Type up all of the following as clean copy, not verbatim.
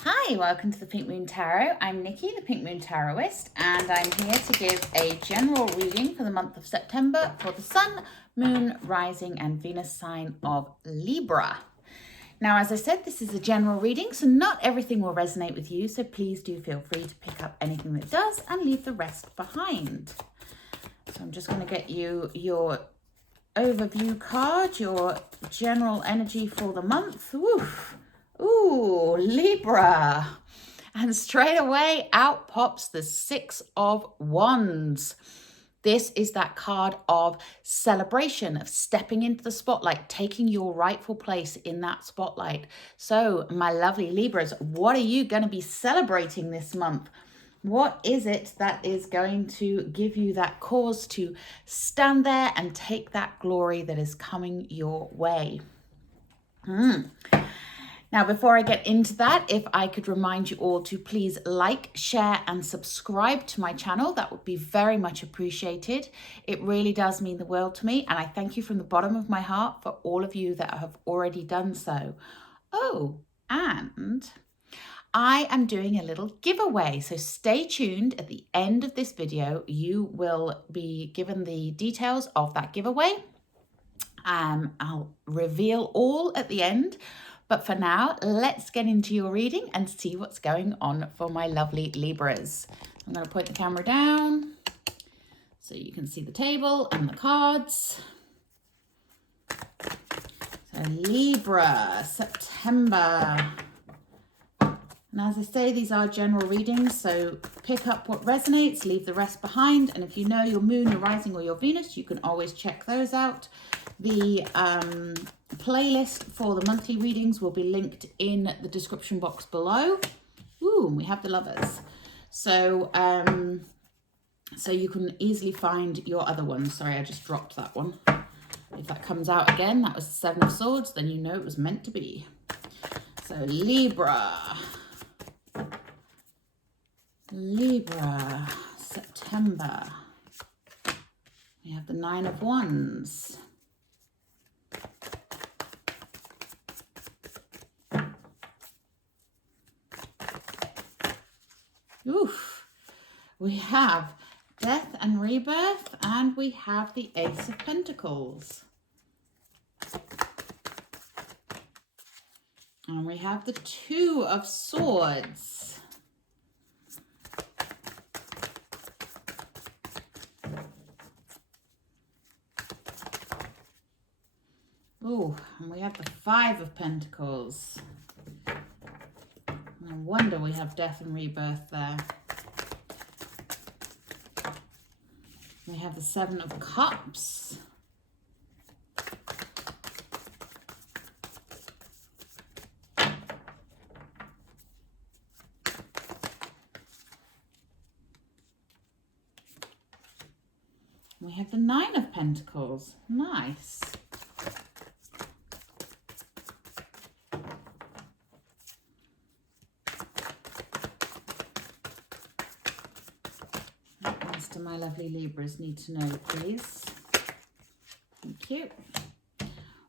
Hi, welcome to the Pink Moon Tarot. I'm Nikki, the Pink Moon Tarotist, and I'm here to give a general reading for the month of September for the Sun, Moon, Rising, and Venus sign of Libra. Now, as I said, this is a general reading, so not everything will resonate with you, so please do feel free to pick up anything that does and leave the rest behind. So I'm just going to get you your overview card, your general energy for the month. Woof. Ooh, Libra. And straight away out pops the Six of Wands. This is that card of celebration, of stepping into the spotlight, taking your rightful place in that spotlight. So, my lovely Libras, what are you going to be celebrating this month? What is it that is going to give you that cause to stand there and take that glory that is coming your way? Now, before I get into that, if I could remind you all to please like, share, and subscribe to my channel, that would be very much appreciated. It really does mean the world to me, and I thank you from the bottom of my heart for all of you that have already done so. Oh, and I am doing a little giveaway, so stay tuned. At the end of this video, you will be given the details of that giveaway. I'll reveal all at the end. But for now, let's get into your reading and see what's going on for my lovely Libras. I'm going to point the camera down so you can see the table and the cards. So Libra, September. And as I say, these are general readings, so pick up what resonates, leave the rest behind. And if you know your moon, your rising, or your Venus, you can always check those out. The playlist for the monthly readings will be linked in the description box below. Ooh, we have the Lovers. So, so you can easily find your other ones. Sorry, I just dropped that one. If that comes out again, that was the Seven of Swords, then you know it was meant to be. So Libra. Libra, September. We have the Nine of Wands. Oof. We have Death and Rebirth, and we have the Ace of Pentacles. And we have the Two of Swords. Oh, and we have the Five of Pentacles. No wonder we have Death and Rebirth there. We have the Seven of Cups. We have the Nine of Pentacles. Nice. My lovely Libras need to know, please. Thank you.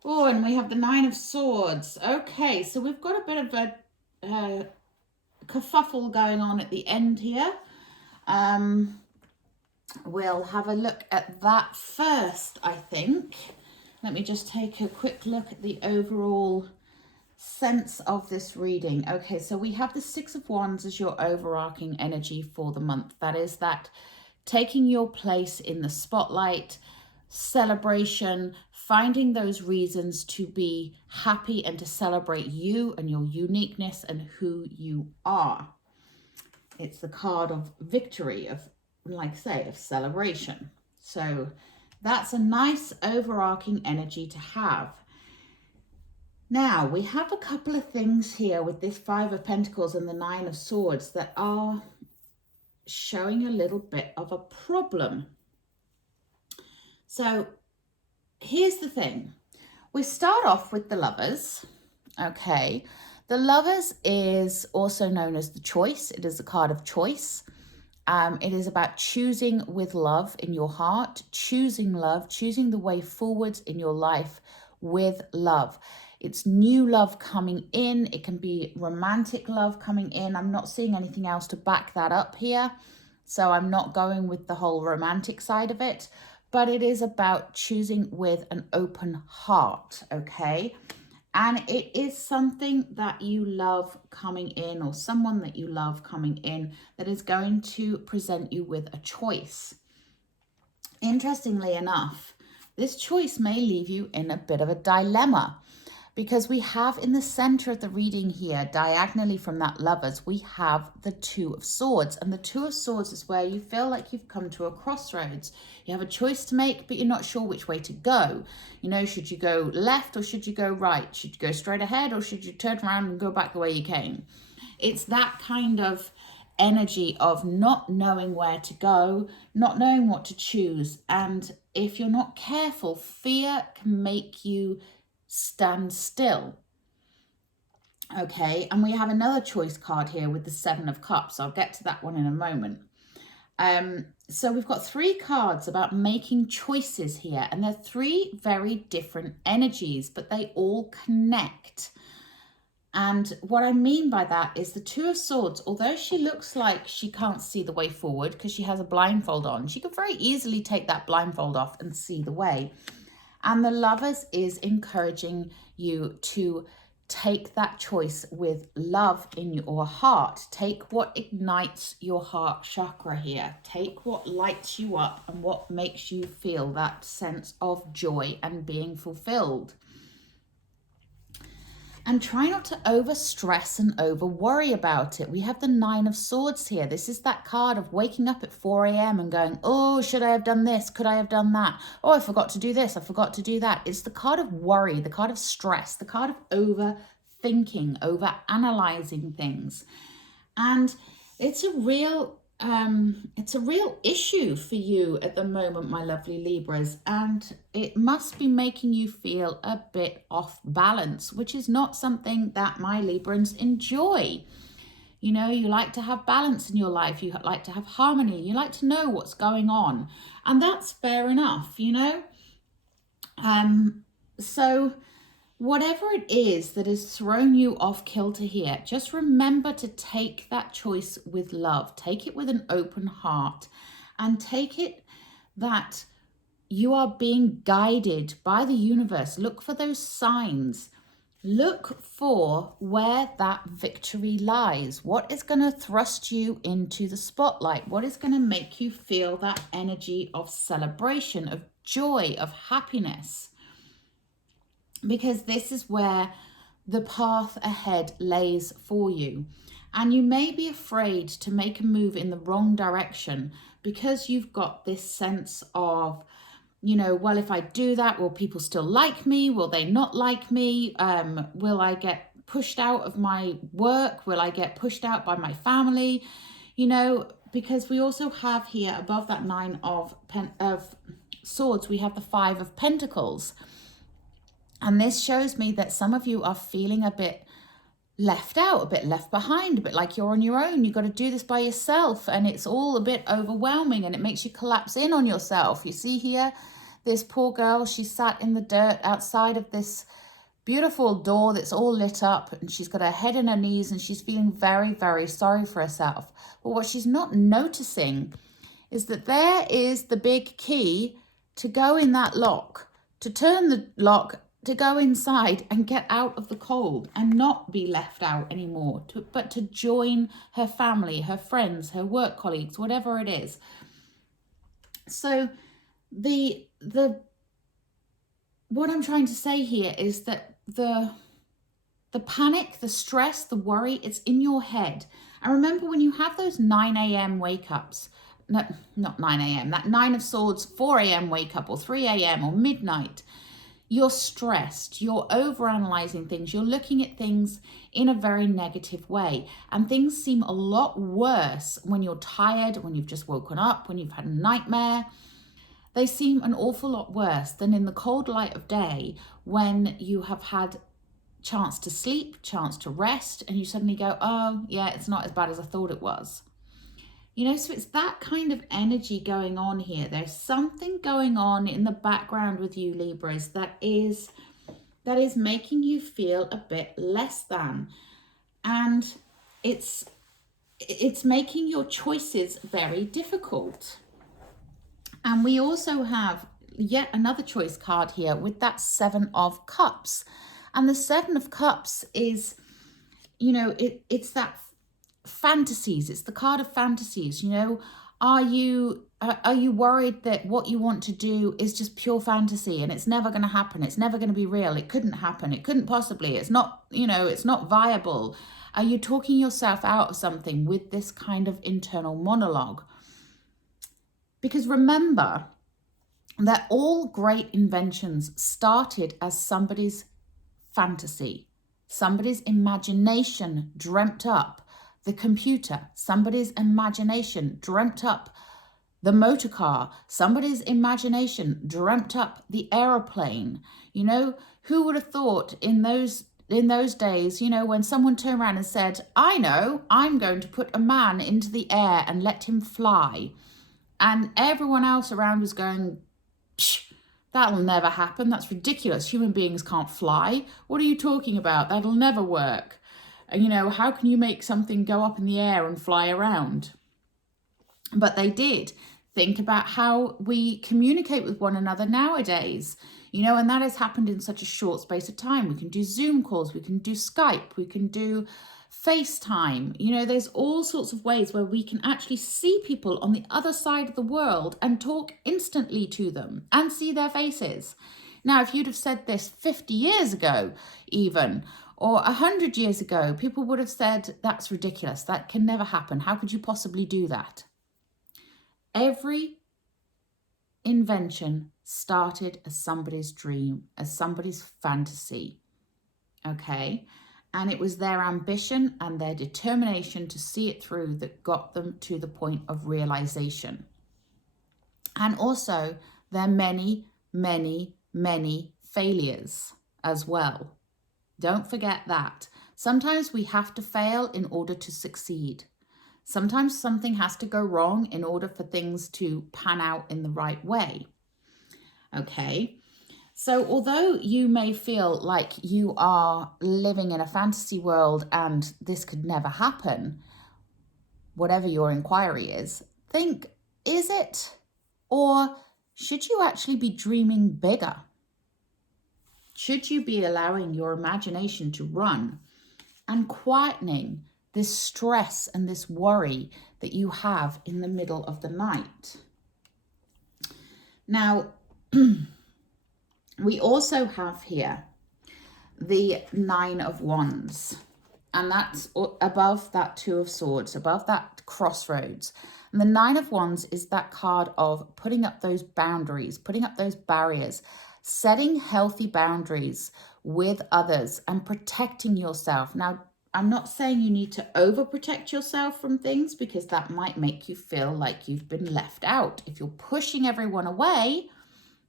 Oh, and we have the Nine of Swords. Okay, so we've got a bit of a kerfuffle going on at the end here. We'll have a look at that first, I think. Let me just take a quick look at the overall sense of this reading. Okay, so we have the Six of Wands as your overarching energy for the month. That is that taking your place in the spotlight, celebration, finding those reasons to be happy and to celebrate you and your uniqueness and who you are. It's the card of victory, of, like I say, of celebration. So that's a nice overarching energy to have. Now, we have a couple of things here with this Five of Pentacles and the Nine of Swords that are showing a little bit of a problem. So here's the thing. We start off with the Lovers. Okay. The Lovers is also known as the Choice. It is a card of choice. It is about choosing with love in your heart, choosing love, choosing the way forwards in your life with love. It's new love coming in. It can be romantic love coming in. I'm not seeing anything else to back that up here. So I'm not going with the whole romantic side of it. But it is about choosing with an open heart, okay? And it is something that you love coming in, or someone that you love coming in, that is going to present you with a choice. Interestingly enough, this choice may leave you in a bit of a dilemma, because we have in the center of the reading here, diagonally from that Lovers, we have the Two of Swords. And the Two of Swords is where you feel like you've come to a crossroads. You have a choice to make, but you're not sure which way to go. You know, should you go left or should you go right? Should you go straight ahead or should you turn around and go back the way you came? It's that kind of energy of not knowing where to go, not knowing what to choose. And if you're not careful, fear can make you stand still. Okay, and we have another choice card here with the Seven of Cups. I'll get to that one in a moment. So we've got three cards about making choices here, and they're three very different energies, but they all connect. And what I mean by that is the Two of Swords, although she looks like she can't see the way forward because she has a blindfold on, she could very easily take that blindfold off and see the way. And the Lovers is encouraging you to take that choice with love in your heart. Take what ignites your heart chakra here. Take what lights you up and what makes you feel that sense of joy and being fulfilled. And try not to over stress and over worry about it. We have the Nine of Swords here. This is that card of waking up at 4 a.m. and going, oh, should I have done this? Could I have done that? Oh, I forgot to do this. I forgot to do that. It's the card of worry, the card of stress, the card of overthinking, over analyzing things. And it's a real issue for you at the moment, my lovely Libras, and it must be making you feel a bit off balance, which is not something that my Librans enjoy. You know, you like to have balance in your life, you like to have harmony, you like to know what's going on, and that's fair enough, you know. So whatever it is that has thrown you off kilter here, just remember to take that choice with love. Take it with an open heart, and take it that you are being guided by the universe. Look for those signs. Look for where that victory lies. What is going to thrust you into the spotlight? What is going to make you feel that energy of celebration, of joy, of happiness? Because this is where the path ahead lays for you. And you may be afraid to make a move in the wrong direction because you've got this sense of, you know, well, if I do that, will people still like me? Will they not like me? Will I get pushed out of my work? Will I get pushed out by my family? You know, because we also have here above that Nine of Swords, we have the Five of Pentacles. And this shows me that some of you are feeling a bit left out, a bit left behind, a bit like you're on your own. You've got to do this by yourself, and it's all a bit overwhelming, and it makes you collapse in on yourself. You see here, this poor girl, she sat in the dirt outside of this beautiful door that's all lit up, and she's got her head in her knees, and she's feeling very, very sorry for herself. But what she's not noticing is that there is the big key to go in that lock, to turn the lock, to go inside and get out of the cold and not be left out anymore, but to join her family, her friends, her work colleagues, whatever it is. So what I'm trying to say here is that the panic, the stress, the worry, it's in your head. And remember, when you have those 9 a.m. wake ups, no, not 9 a.m., that Nine of Swords, 4 a.m. wake up, or 3 a.m. or midnight, you're stressed, you're overanalyzing things, you're looking at things in a very negative way. And things seem a lot worse when you're tired, when you've just woken up, when you've had a nightmare. They seem an awful lot worse than in the cold light of day when you have had chance to sleep, chance to rest, and you suddenly go, oh yeah, it's not as bad as I thought it was. You know, so it's that kind of energy going on here. There's something going on in the background with you, Libras, that is that is making you feel a bit less than. And it's making your choices very difficult. And we also have yet another choice card here with that Seven of Cups. And the Seven of Cups is, you know, it's that fantasies. It's the card of fantasies. You know, are you worried that what you want to do is just pure fantasy and it's never going to happen? It's never going to be real. It couldn't happen. It couldn't possibly. It's not, you know, it's not viable. Are you talking yourself out of something with this kind of internal monologue? Because remember that all great inventions started as somebody's fantasy, somebody's imagination dreamt up the computer, somebody's imagination dreamt up the motor car, somebody's imagination dreamt up the aeroplane. You know, who would have thought in those days, you know, when someone turned around and said, I know, I'm going to put a man into the air and let him fly. And everyone else around was going, psh, that'll never happen. That's ridiculous. Human beings can't fly. What are you talking about? That'll never work. And, you know, how can you make something go up in the air and fly around? But they did. Think about how we communicate with one another nowadays, you know, and that has happened in such a short space of time. We can do Zoom calls, we can do Skype, we can do FaceTime. You know, there's all sorts of ways where we can actually see people on the other side of the world and talk instantly to them and see their faces. Now, if you'd have said this 50 years ago, even, or 100 years ago, people would have said, that's ridiculous. That can never happen. How could you possibly do that? Every invention started as somebody's dream, as somebody's fantasy, okay? And it was their ambition and their determination to see it through that got them to the point of realization. And also their many, many, many failures as well. Don't forget that. Sometimes we have to fail in order to succeed. Sometimes something has to go wrong in order for things to pan out in the right way. Okay, so although you may feel like you are living in a fantasy world and this could never happen, whatever your inquiry is, think, is it? Or should you actually be dreaming bigger? Should you be allowing your imagination to run and quietening this stress and this worry that you have in the middle of the night? Now, we also have here the Nine of Wands, and that's above that Two of Swords, above that crossroads. And the Nine of Wands is that card of putting up those boundaries, putting up those barriers, setting healthy boundaries with others and protecting yourself. Now, I'm not saying you need to overprotect yourself from things because that might make you feel like you've been left out. If you're pushing everyone away,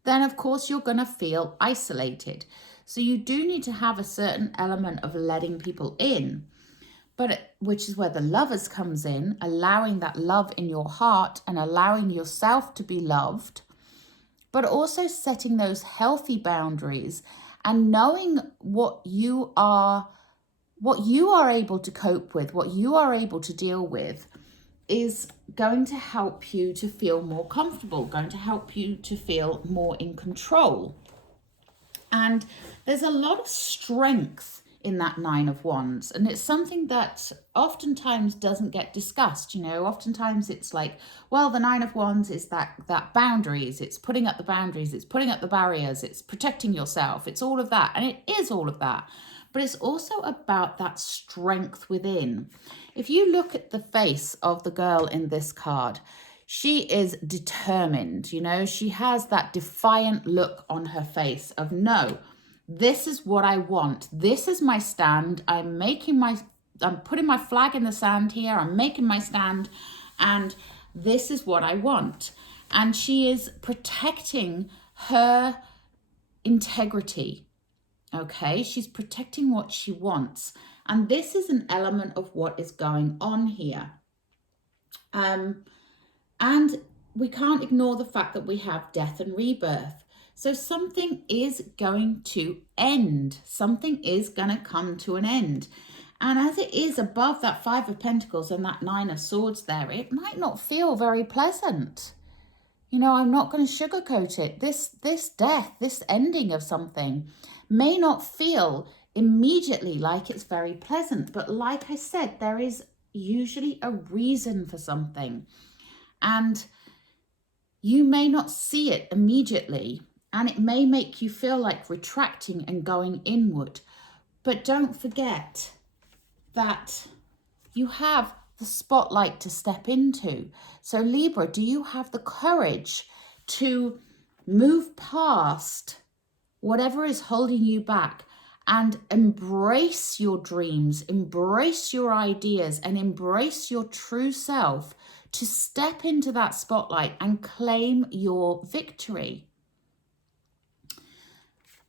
then of course you're going to feel isolated. So you do need to have a certain element of letting people in, but which is where the Lovers comes in, allowing that love in your heart and allowing yourself to be loved, but also setting those healthy boundaries and knowing what you are able to cope with, what you are able to deal with, is going to help you to feel more comfortable, going to help you to feel more in control. And there's a lot of strength in that Nine of Wands, and it's something that oftentimes doesn't get discussed. You know, oftentimes it's like, well, the Nine of Wands is that boundaries, it's putting up the boundaries, it's putting up the barriers, it's protecting yourself, it's all of that, and it is all of that. But it's also about that strength within. If you look at the face of the girl in this card, she is determined, you know, she has that defiant look on her face of, no, this is what I want. This is my stand. I'm putting my flag in the sand here. I'm making my stand, and this is what I want. And she is protecting her integrity. Okay, she's protecting what she wants. And this is an element of what is going on here. And we can't ignore the fact that we have death and rebirth. So something is going to end. Something is going to come to an end. And as it is above that Five of Pentacles and that Nine of Swords there, it might not feel very pleasant. You know, I'm not going to sugarcoat it. This death, this ending of something may not feel immediately like it's very pleasant. But like I said, there is usually a reason for something. And you may not see it immediately. And it may make you feel like retracting and going inward. But don't forget that you have the spotlight to step into. So Libra, do you have the courage to move past whatever is holding you back and embrace your dreams, embrace your ideas, and embrace your true self to step into that spotlight and claim your victory?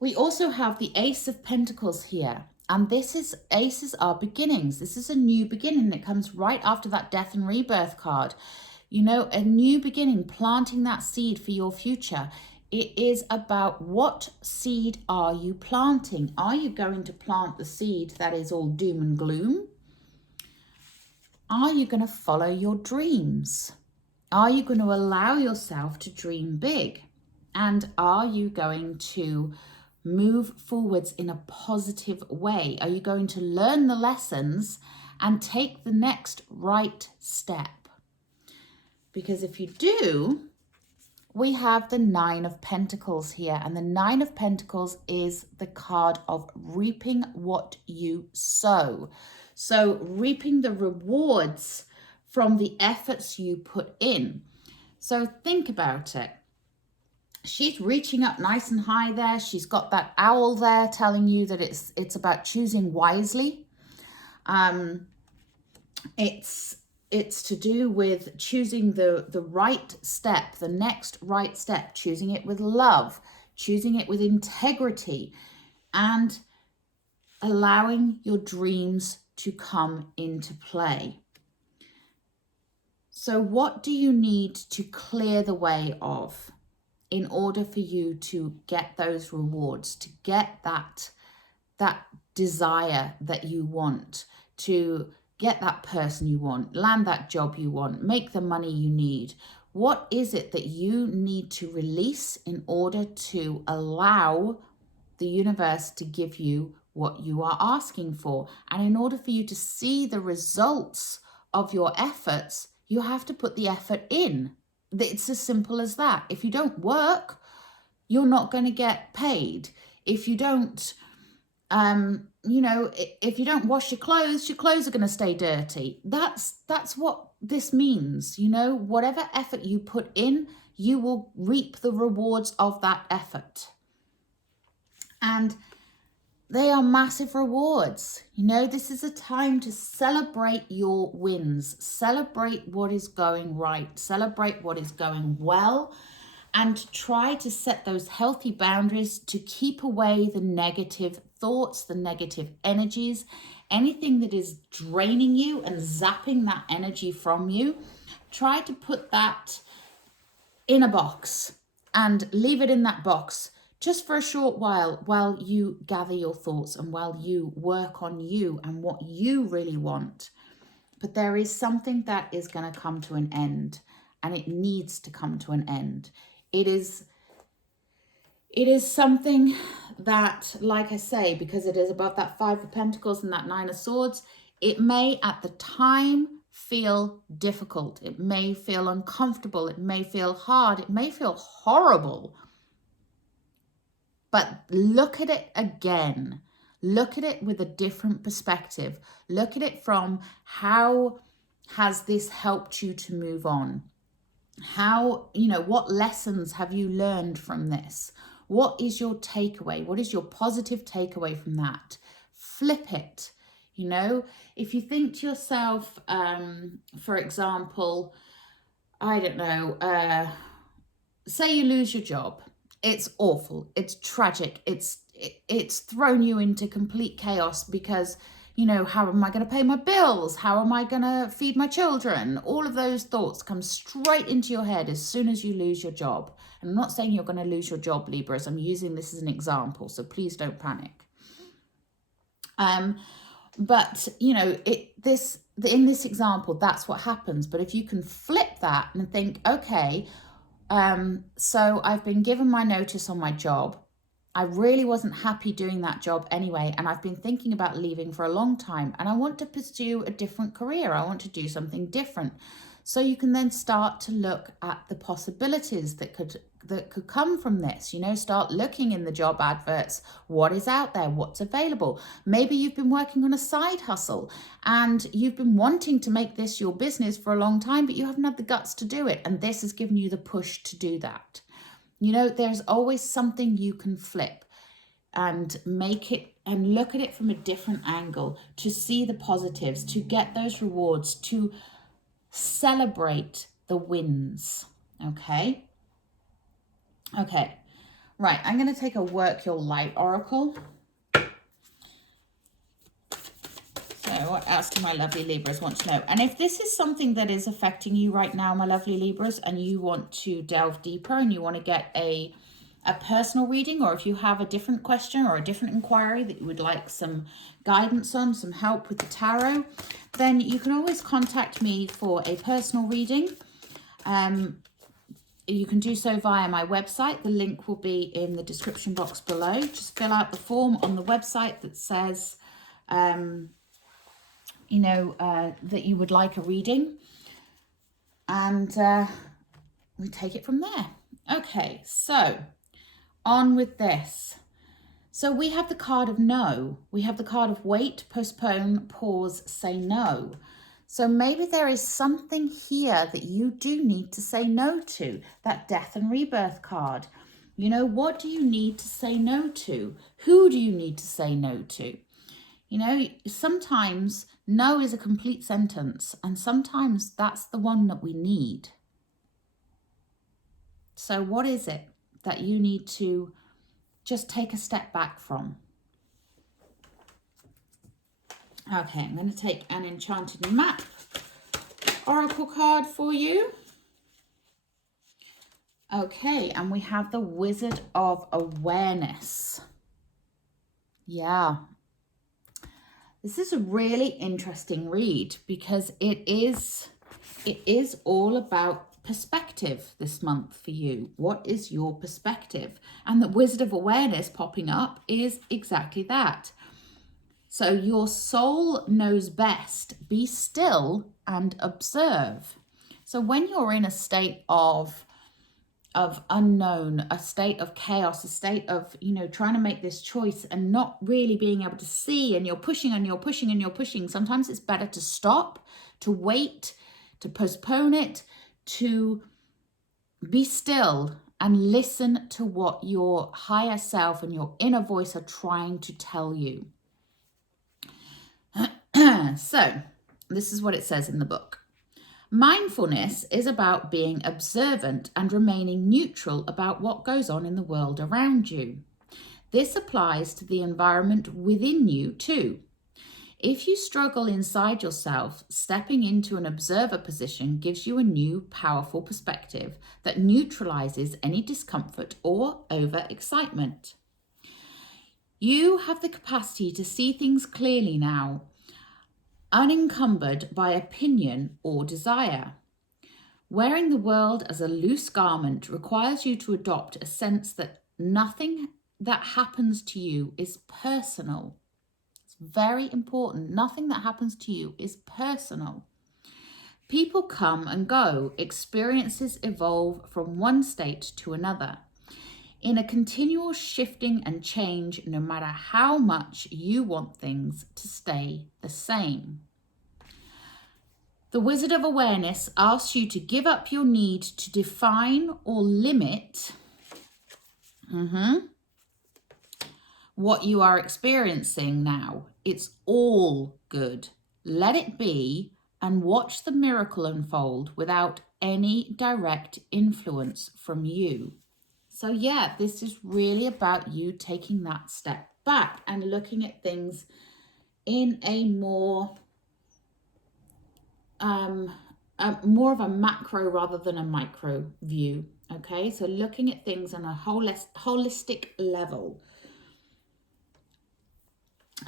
We also have the Ace of Pentacles here. And aces are beginnings. This is a new beginning that comes right after that death and rebirth card. You know, a new beginning, planting that seed for your future. It is about what seed are you planting? Are you going to plant the seed that is all doom and gloom? Are you going to follow your dreams? Are you going to allow yourself to dream big? And are you going to move forwards in a positive way? Are you going to learn the lessons and take the next right step? Because if you do, we have the Nine of Pentacles here. And the Nine of Pentacles is the card of reaping what you sow. So reaping the rewards from the efforts you put in. So think about it. She's reaching up nice and high there. She's got that owl there telling you that it's about choosing wisely. It's to do with choosing the right step, the next right step, choosing it with love, choosing it with integrity, and allowing your dreams to come into play. So what do you need to clear the way of in order for you to get those rewards, to get that desire that you want, to get that person you want, land that job you want, make the money you need? What is it that you need to release in order to allow the universe to give you what you are asking for? And in order for you to see the results of your efforts, you have to put the effort in. It's as simple as that. If you don't work, you're not going to get paid. If you don't, if you don't wash your clothes are going to stay dirty. That's what this means. You know, whatever effort you put in, you will reap the rewards of that effort. And they are massive rewards. You know, this is a time to celebrate your wins, celebrate what is going right, celebrate what is going well, and try to set those healthy boundaries to keep away the negative thoughts, the negative energies, anything that is draining you and zapping that energy from you. Try to put that in a box and leave it in that box just for a short while you gather your thoughts and while you work on you and what you really want. But there is something that is going to come to an end, and it needs to come to an end. It is something that, like I say, because it is above that Five of Pentacles and that Nine of Swords, it may at the time feel difficult. It may feel uncomfortable. It may feel hard. It may feel horrible. But look at it again. Look at it with a different perspective. Look at it from how has this helped you to move on? How, what lessons have you learned from this? What is your takeaway? What is your positive takeaway from that? Flip it. If you think to yourself, for example, I don't know, say you lose your job. It's awful. It's tragic. It's thrown you into complete chaos because, you know, how am I going to pay my bills? How am I going to feed my children? All of those thoughts come straight into your head as soon as you lose your job. And I'm not saying you're going to lose your job, Libras. I'm using this as an example, so please don't panic. But, you know, in this example, that's what happens. But if you can flip that and think, okay, so I've been given my notice on my job. I really wasn't happy doing that job anyway, and I've been thinking about leaving for a long time, and I want to pursue a different career. I want to do something different. So you can then start to look at the possibilities that could come from this. You know, start looking in the job adverts, what is out there, what's available. Maybe you've been working on a side hustle and you've been wanting to make this your business for a long time, but you haven't had the guts to do it, and this has given you the push to do that. You know, there's always something you can flip and make it and look at it from a different angle, to see the positives, to get those rewards, to celebrate the wins. Okay. Right. I'm going to take a Work Your Light oracle. So what else do my lovely Libras want to know? And if this is something that is affecting you right now, my lovely Libras, and you want to delve deeper and you want to get a personal reading, or if you have a different question or a different inquiry that you would like some guidance on, some help with the tarot, then you can always contact me for a personal reading. You can do so via my website. The link will be in the description box below. Just fill out the form on the website that says, you know, that you would like a reading, and we take it from there. Okay, so on with this. So we have the card of no. We have the card of wait, postpone, pause, say no. So maybe there is something here that you do need to say no to. That death and rebirth card. You know, what do you need to say no to? Who do you need to say no to? You know, sometimes no is a complete sentence, and sometimes that's the one that we need. So what is it that you need to just take a step back from? Okay, I'm going to take an Enchanted Map oracle card for you. Okay, and we have the Wizard of Awareness. Yeah. This is a really interesting read because it is all about perspective this month for you. What is your perspective? And the Wizard of Awareness popping up is exactly that. So your soul knows best. Be still and observe. So when you're in a state of unknown, a state of chaos, a state of, you know, trying to make this choice and not really being able to see, and you're pushing and you're pushing and you're pushing, sometimes it's better to stop, to wait, to postpone it, to be still and listen to what your higher self and your inner voice are trying to tell you. So this is what it says in the book. Mindfulness is about being observant and remaining neutral about what goes on in the world around you. This applies to the environment within you too. If you struggle inside yourself, stepping into an observer position gives you a new, powerful perspective that neutralizes any discomfort or overexcitement. You have the capacity to see things clearly now, unencumbered by opinion or desire. Wearing the world as a loose garment requires you to adopt a sense that nothing that happens to you is personal. It's very important. Nothing that happens to you is personal. People come and go. Experiences evolve from one state to another. In a continual shifting and change, no matter how much you want things to stay the same. The Wizard of Awareness asks you to give up your need to define or limit what you are experiencing now. It's all good. Let it be and watch the miracle unfold without any direct influence from you. So yeah, this is really about you taking that step back and looking at things in a more more of a macro rather than a micro view. Okay, so looking at things on a holistic level.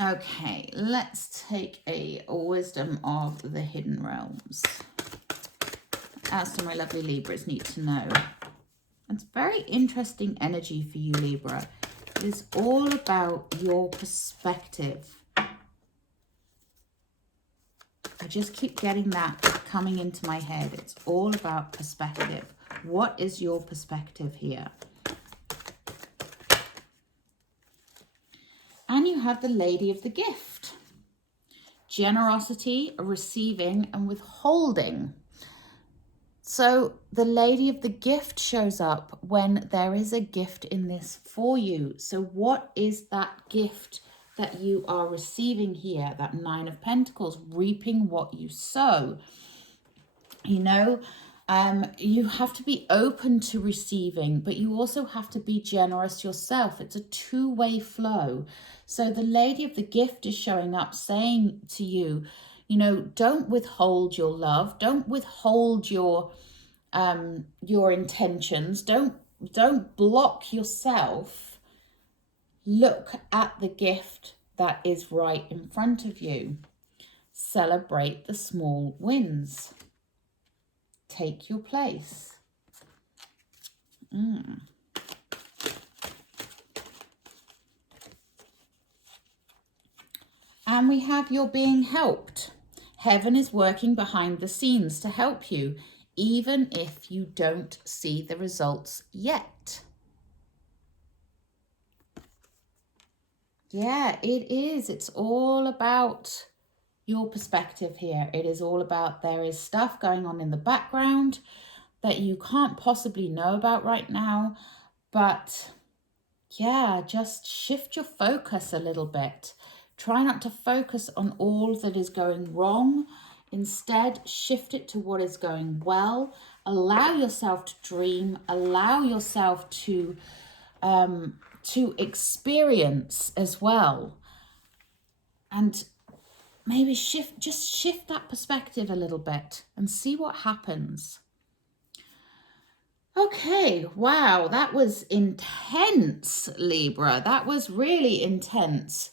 Okay, let's take a wisdom of the hidden realms. As to my lovely Libras need to know. It's very interesting energy for you, Libra. It is all about your perspective. I just keep getting that coming into my head. It's all about perspective. What is your perspective here? And you have the Lady of the Gift. Generosity, receiving, and withholding. So the Lady of the Gift shows up when there is a gift in this for you. So what is that gift that you are receiving here? That Nine of Pentacles, reaping what you sow. You know, you have to be open to receiving, but you also have to be generous yourself. It's a two-way flow. So the Lady of the Gift is showing up saying to you, you know, don't withhold your love. Don't withhold your intentions. Don't block yourself. Look at the gift that is right in front of you. Celebrate the small wins. Take your place. And we have you're being helped. Heaven is working behind the scenes to help you, even if you don't see the results yet. Yeah, it is. It's all about your perspective here. It is all about there is stuff going on in the background that you can't possibly know about right now. But yeah, just shift your focus a little bit. Try not to focus on all that is going wrong. Instead, shift it to what is going well. Allow yourself to dream. Allow yourself to experience as well. And maybe just shift that perspective a little bit and see what happens. Okay, wow, that was intense, Libra. That was really intense.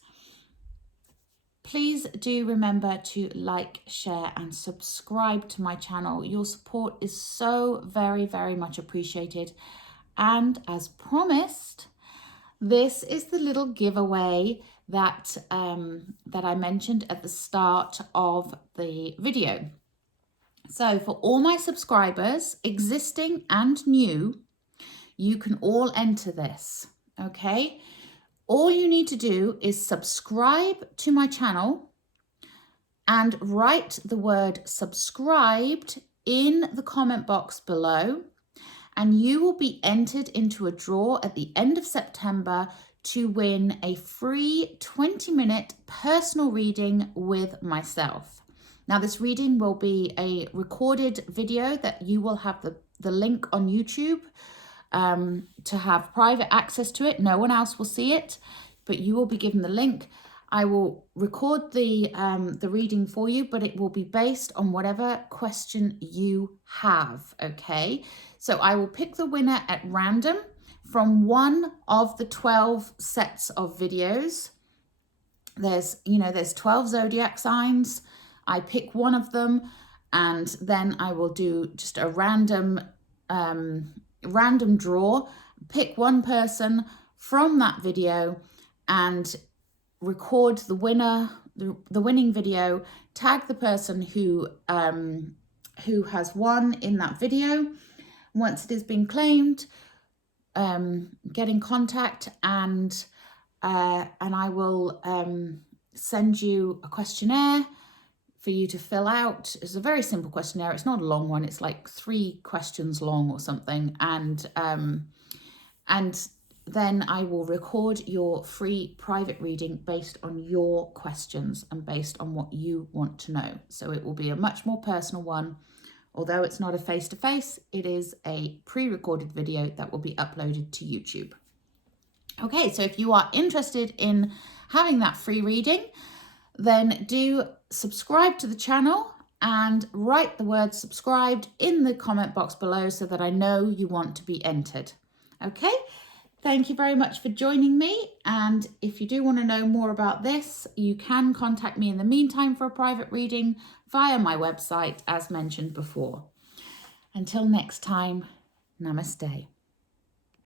Please do remember to like, share, and subscribe to my channel. Your support is so very, very much appreciated. And as promised, this is the little giveaway that that I mentioned at the start of the video. So for all my subscribers, existing and new, you can all enter this, okay? All you need to do is subscribe to my channel and write the word subscribed in the comment box below, and you will be entered into a draw at the end of September to win a free 20-minute personal reading with myself. Now, this reading will be a recorded video that you will have the link on YouTube to have private access to it. No one else will see it, but you will be given the link. I will record the reading for you, but it will be based on whatever question you have, okay? So I will pick the winner at random from one of the 12 sets of videos. There's 12 zodiac signs. I pick one of them, and then I will do just a random draw, pick one person from that video and record the winner, the winning video, tag the person who has won in that video. Once it has been claimed, get in contact, and I will send you a questionnaire for you to fill out. It's a very simple questionnaire. It's not a long one. It's like 3 questions long or something. And then I will record your free private reading based on your questions and based on what you want to know. So it will be a much more personal one. Although it's not a face-to-face, it is a pre-recorded video that will be uploaded to YouTube. Okay, so if you are interested in having that free reading, then do subscribe to the channel and write the word subscribed in the comment box below so that I know you want to be entered. Okay, thank you very much for joining me. And if you do want to know more about this, you can contact me in the meantime for a private reading via my website, as mentioned before. Until next time, namaste.